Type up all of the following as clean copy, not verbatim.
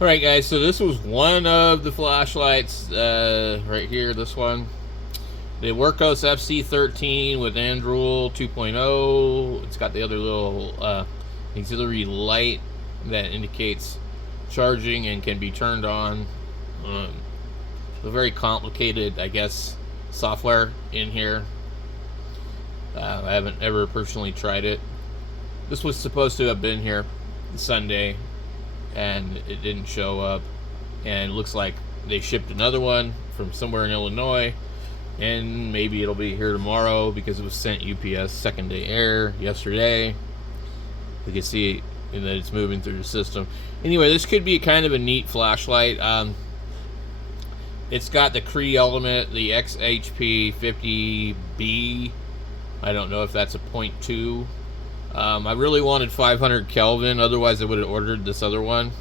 Alright guys, so this was one of the flashlights right here, this one. The wurkkos FC13 with Android 2.0. It's got the other little auxiliary light that indicates charging and can be turned on. A very complicated, I guess, software in here. I haven't ever personally tried it. This was supposed to have been here Sunday, and it didn't show up. And it looks like they shipped another one from somewhere in Illinois, and maybe it'll be here tomorrow because it was sent UPS second day air yesterday. You can see that it's moving through the system. Anyway, this could be kind of a neat flashlight. It's got the Cree element, the XHP 50B. I don't know if that's a 0.2. I really wanted 500 Kelvin, otherwise I would have ordered this other one.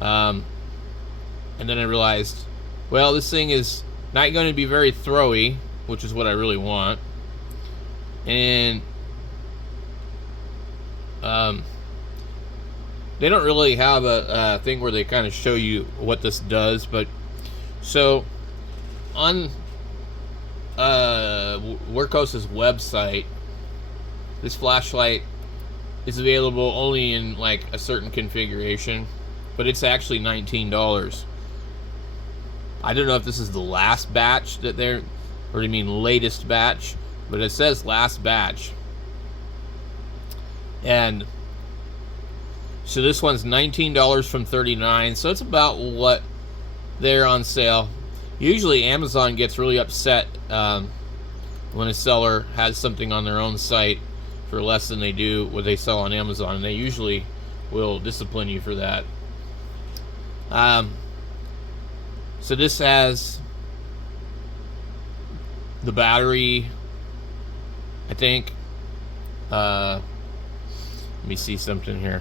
And then I realized, well, this thing is not going to be very throwy, which is what I really want. And they don't really have a thing where they kind of show you what this does, but so on wurkkos's website, this flashlight is available only in like a certain configuration, but it's actually $19. I don't know if this is the last batch that they're, or do you mean latest batch, but it says last batch. And so this one's $19 from $39, so it's about what they're on sale. Usually Amazon gets really upset when a seller has something on their own site for less than they do what they sell on Amazon, and they usually will discipline you for that. So this has the battery, I think. Let me see something here.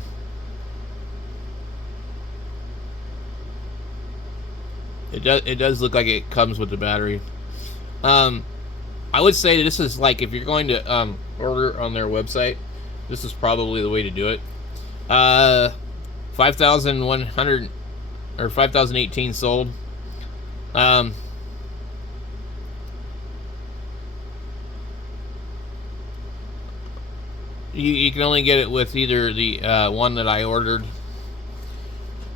It does look like it comes with the battery. I would say this is like, if you're going to order on their website, this is probably the way to do it. 5,100 or 5,018 sold. You can only get it with either the one that I ordered,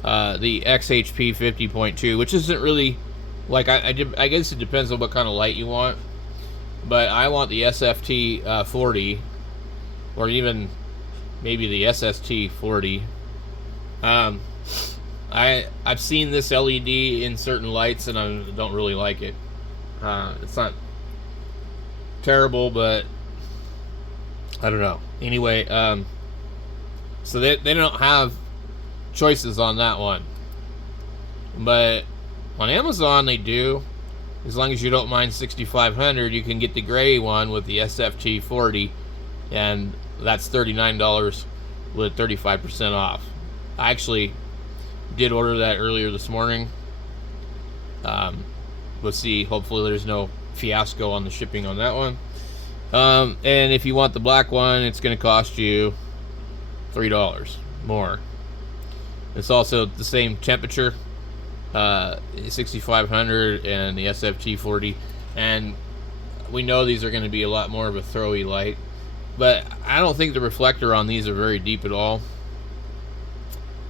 the XHP 50.2, which isn't really like, I guess it depends on what kind of light you want, but I want the SFT 40, or even maybe the SST 40. I've seen this LED in certain lights, and I don't really like it. It's not terrible, but I don't know. Anyway, so they don't have choices on that one, but on Amazon they do. As long as you don't mind 6,500, you can get the gray one with the SFT 40, and that's $39 with 35% off. I actually did order that earlier this morning. Let's see, hopefully there's no fiasco on the shipping on that one. And if you want the black one, it's going to cost you $3 more. It's also the same temperature, 6,500 and the SFT 40, and we know these are going to be a lot more of a throwy light, but I don't think the reflector on these are very deep at all.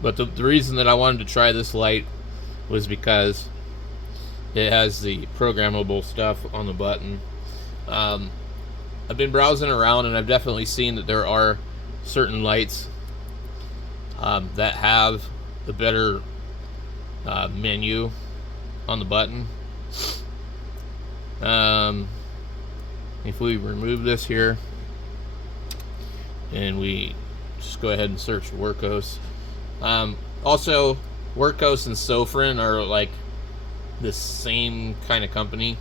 But the reason that I wanted to try this light was because it has the programmable stuff on the button. I've been browsing around, and I've definitely seen that there are certain lights that have the better menu on the button. If we remove this here and we just go ahead and search wurkkos. Also, wurkkos and Sofrin are like the same kind of company.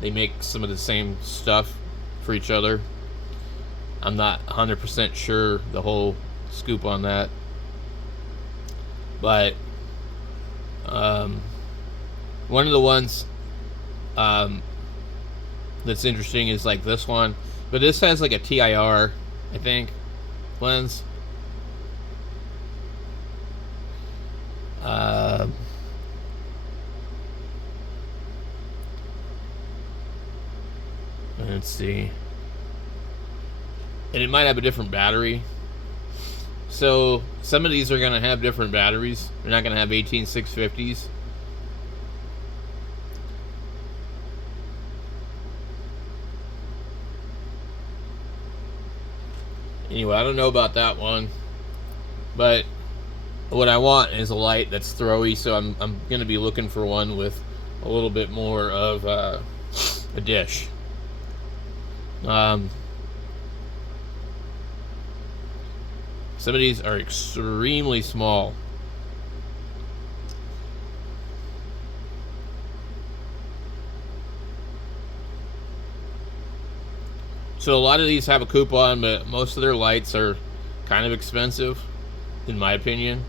They make some of the same stuff for each other. I'm not 100% sure the whole scoop on that, but one of the ones that's interesting is like this one, but this has like a TIR, I think, lens. Uh, let's see. And it might have a different battery. So some of these are going to have different batteries. They're not going to have 18650s. Anyway, I don't know about that one, but what I want is a light that's throwy, so I'm going to be looking for one with a little bit more of a dish. Some of these are extremely small. So a lot of these have a coupon, but most of their lights are kind of expensive, in my opinion.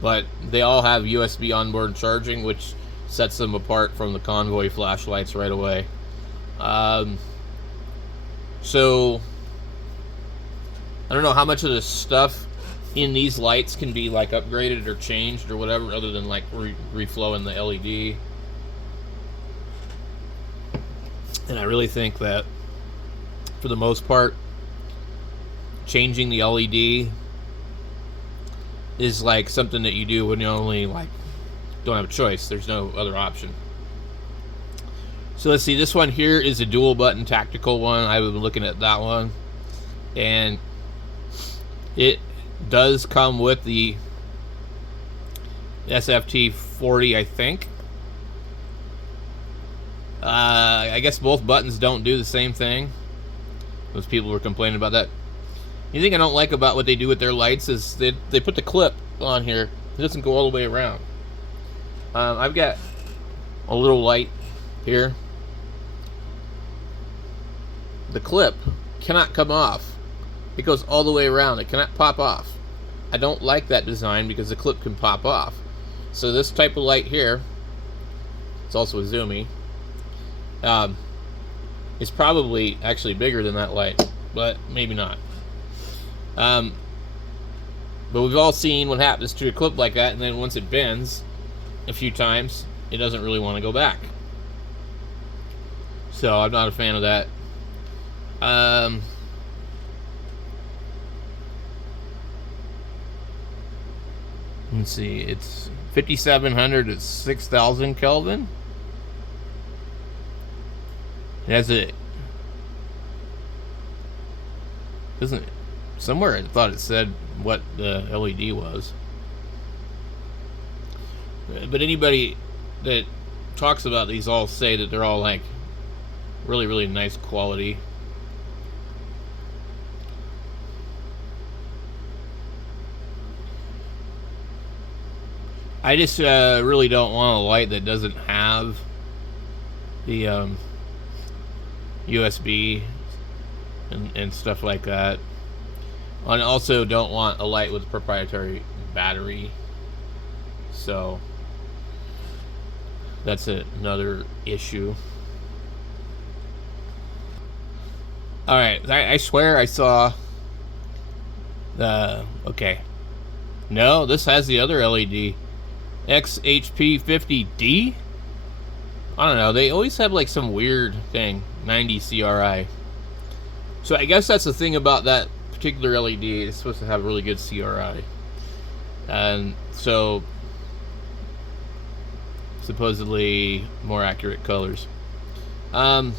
But they all have USB onboard charging, which sets them apart from the Convoy flashlights right away. So I don't know how much of the stuff in these lights can be like upgraded or changed or whatever, other than like reflowing the LED. And I really think that for the most part, changing the LED is like something that you do when you only like don't have a choice. There's no other option. So let's see, this one here is a dual button tactical one. I've been looking at that one, and it does come with the SFT 40, I think. I guess both buttons don't do the same thing. Those people were complaining about that. The thing I don't like about what they do with their lights is they put the clip on here. It doesn't go all the way around. I've got a little light here. The clip cannot come off. It goes all the way around. It cannot pop off. I don't like that design because the clip can pop off. So this type of light here, it's also a zoomy, is probably actually bigger than that light, but maybe not. But we've all seen what happens to a clip like that, and then once it bends a few times, it doesn't really want to go back. So I'm not a fan of that. Let's see, it's 5700 at 6000 Kelvin. It has a, doesn't, somewhere I thought it said what the LED was. But anybody that talks about these all say that they're all like really, really nice quality. I just really don't want a light that doesn't have the USB and stuff like that. And also don't want a light with a proprietary battery. So that's another issue. Alright, I swear I saw the... Okay. No, this has the other LED. XHP50D? I don't know, they always have like some weird thing. 90 CRI. So I guess that's the thing about that particular LED. It's supposed to have really good CRI. And so supposedly more accurate colors. So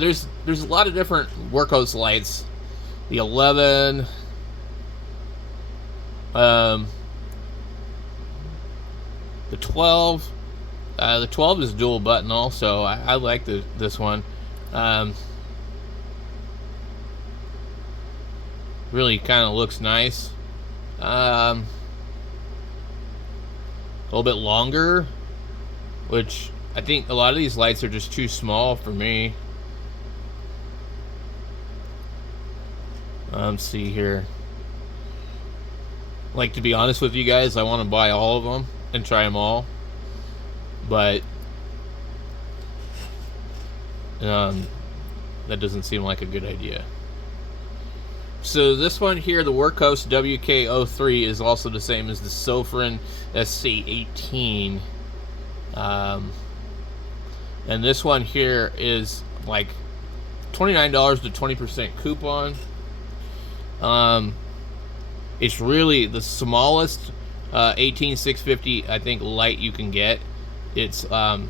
there's a lot of different wurkkos lights. The 11, the 12. The 12 is dual button also. I like this one. Really kind of looks nice. A little bit longer, which I think a lot of these lights are just too small for me. Let's see here. Like, to be honest with you guys, I want to buy all of them and try them all. But that doesn't seem like a good idea. So this one here, the wurkkos WK03, is also the same as the Sofrin SC18. And this one here is like $29 to 20% coupon. It's really the smallest 18650 I think light you can get. It's got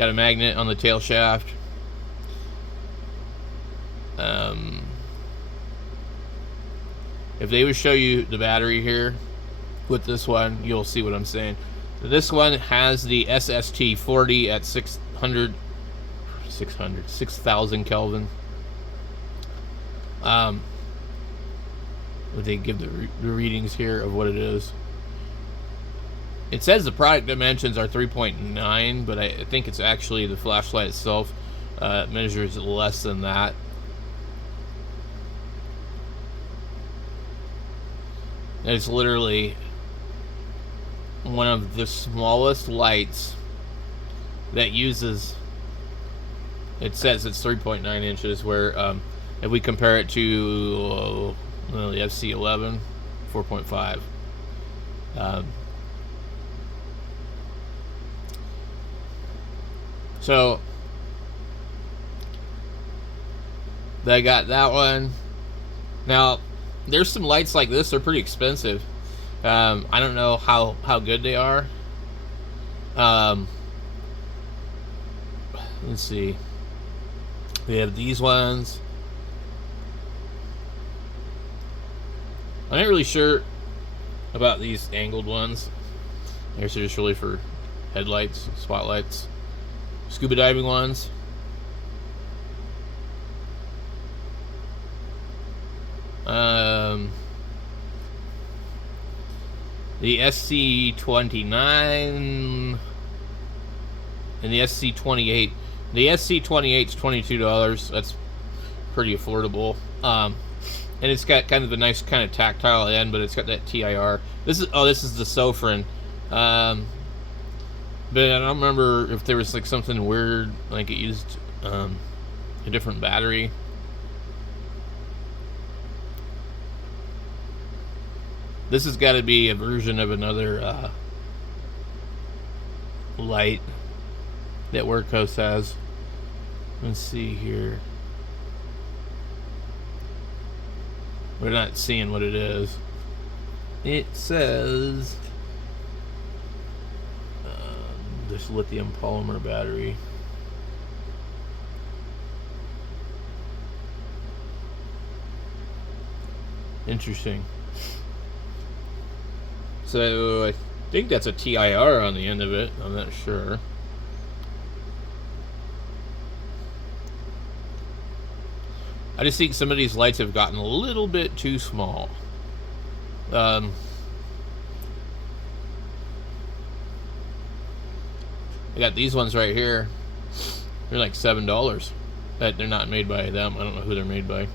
a magnet on the tail shaft. If they would show you the battery here with this one, you'll see what I'm saying. This one has the SST40 at 6,000 Kelvin. They give the readings here of what it is. It says the product dimensions are 3.9, but I think it's actually the flashlight itself measures less than that. It's literally one of the smallest lights that uses, it says it's 3.9 inches, where if we compare it to the FC11, 4.5. So they got that one. Now there's some lights like this, they're pretty expensive. I don't know how good they are. Let's see. We have these ones. I'm not really sure about these angled ones. I guess they're just really for headlights, spotlights. Scuba diving ones. The SC29 and the SC28. The SC28 is $22. That's pretty affordable. And it's got kind of a nice kind of tactile end, but it's got that TIR. This is the Sofrin. But I don't remember if there was like something weird, like it used a different battery. This has got to be a version of another light that wurkkos has. Let's see here. We're not seeing what it is. It says this lithium polymer battery. Interesting. So I think that's a TIR on the end of it. I'm not sure. I just think some of these lights have gotten a little bit too small. I got these ones right here. They're like $7. But they're not made by them. I don't know who they're made by.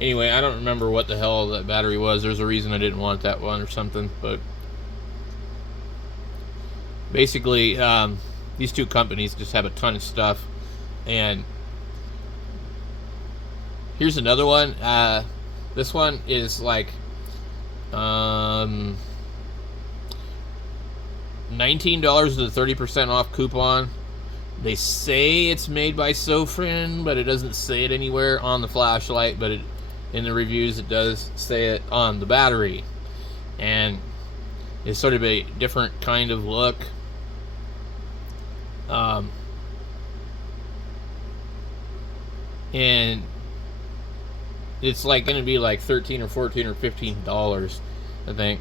Anyway, I don't remember what the hell that battery was. There's a reason I didn't want that one or something. But basically, these two companies just have a ton of stuff. And here's another one. This one is like $19 with a 30% off coupon. They say it's made by Sofrin, but it doesn't say it anywhere on the flashlight. But in the reviews, it does say it on the battery. And it's sort of a different kind of look. And it's like going to be like $13 or $14 or $15, I think.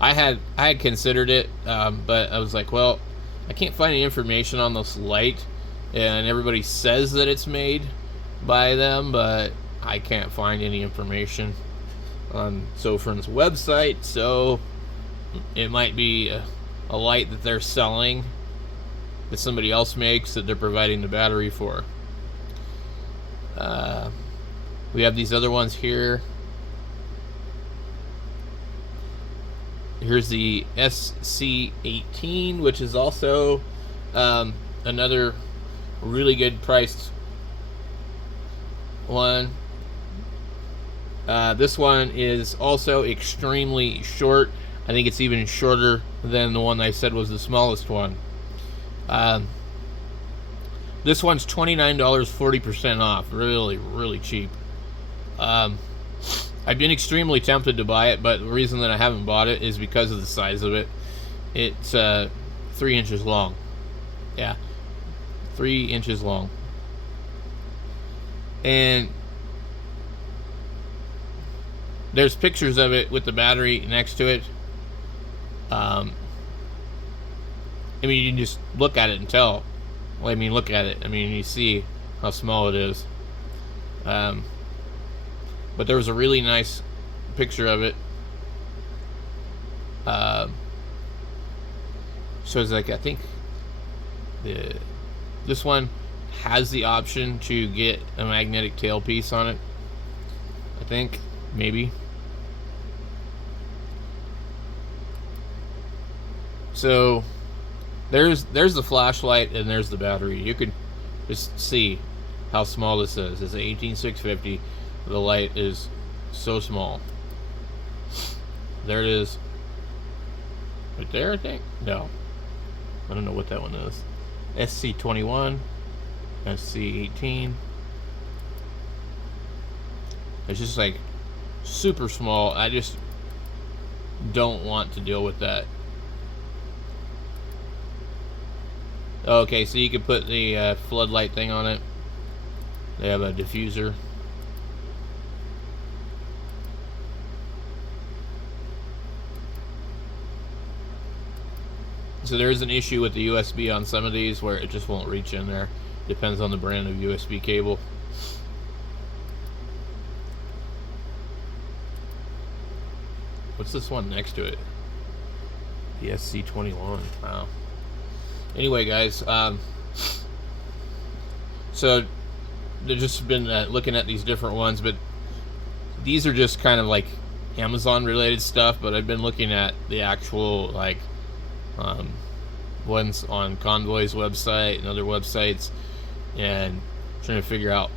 I had considered it, but I was like, well, I can't find any information on this light, and everybody says that it's made by them, but I can't find any information on Sofrin's website, so it might be a light that they're selling that somebody else makes that they're providing the battery for. We have these other ones here. Here's the SC18, which is also another really good priced one. This one is also extremely short. I think it's even shorter than the one I said was the smallest one. This one's $29, 40% off. Really, really cheap. I've been extremely tempted to buy it, but the reason that I haven't bought it is because of the size of it. It's 3 inches long. Yeah, 3 inches long. And there's pictures of it with the battery next to it. I mean, you can just look at it and tell. Well, I mean, look at it. I mean, you see how small it is. But there was a really nice picture of it. So it's like, I think this one has the option to get a magnetic tailpiece on it. I think, maybe. So there's the flashlight and there's the battery. You can just see how small this is. It's an 18650. The light is so small. There it is. Right there, I think? No. I don't know what that one is. SC21, SC18. It's just like super small. I just don't want to deal with that. Okay, so you can put the floodlight thing on it. They have a diffuser. So there is an issue with the USB on some of these where it just won't reach in there. Depends on the brand of USB cable. What's this one next to it? The SC21. Wow. Anyway, guys, so they've just been looking at these different ones, but these are just kind of like Amazon related stuff, but I've been looking at the actual like ones on Convoy's website and other websites and trying to figure out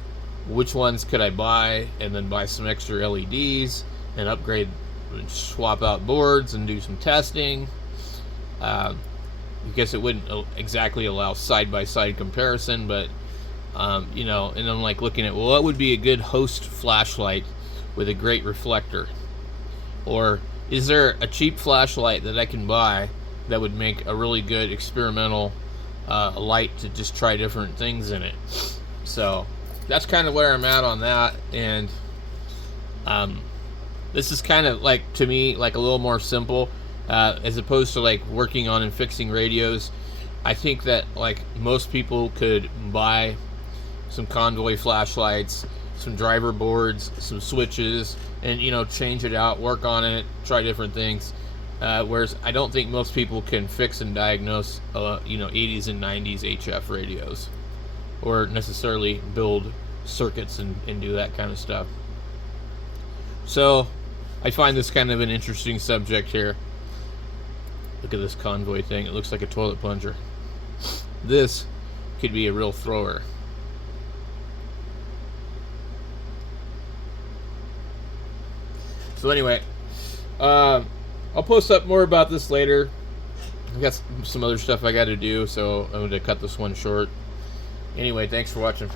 which ones could I buy and then buy some extra LEDs and upgrade and swap out boards and do some testing. I guess it wouldn't exactly allow side-by-side comparison, but you know, and I'm like looking at, well, what would be a good host flashlight with a great reflector? Or is there a cheap flashlight that I can buy that would make a really good experimental light to just try different things in it? So that's kind of where I'm at on that. And this is kind of like, to me, like a little more simple. As opposed to like working on and fixing radios. I think that like most people could buy some Convoy flashlights, some driver boards, some switches, and you know, change it out, work on it, try different things. Whereas I don't think most people can fix and diagnose you know, 80s and 90s HF radios, or necessarily build circuits and do that kind of stuff. So I find this kind of an interesting subject here. Look at this Convoy thing. It looks like a toilet plunger. This could be a real thrower. So anyway, I'll post up more about this later. I've got some other stuff I got to do, so I'm going to cut this one short. Anyway, thanks for watching.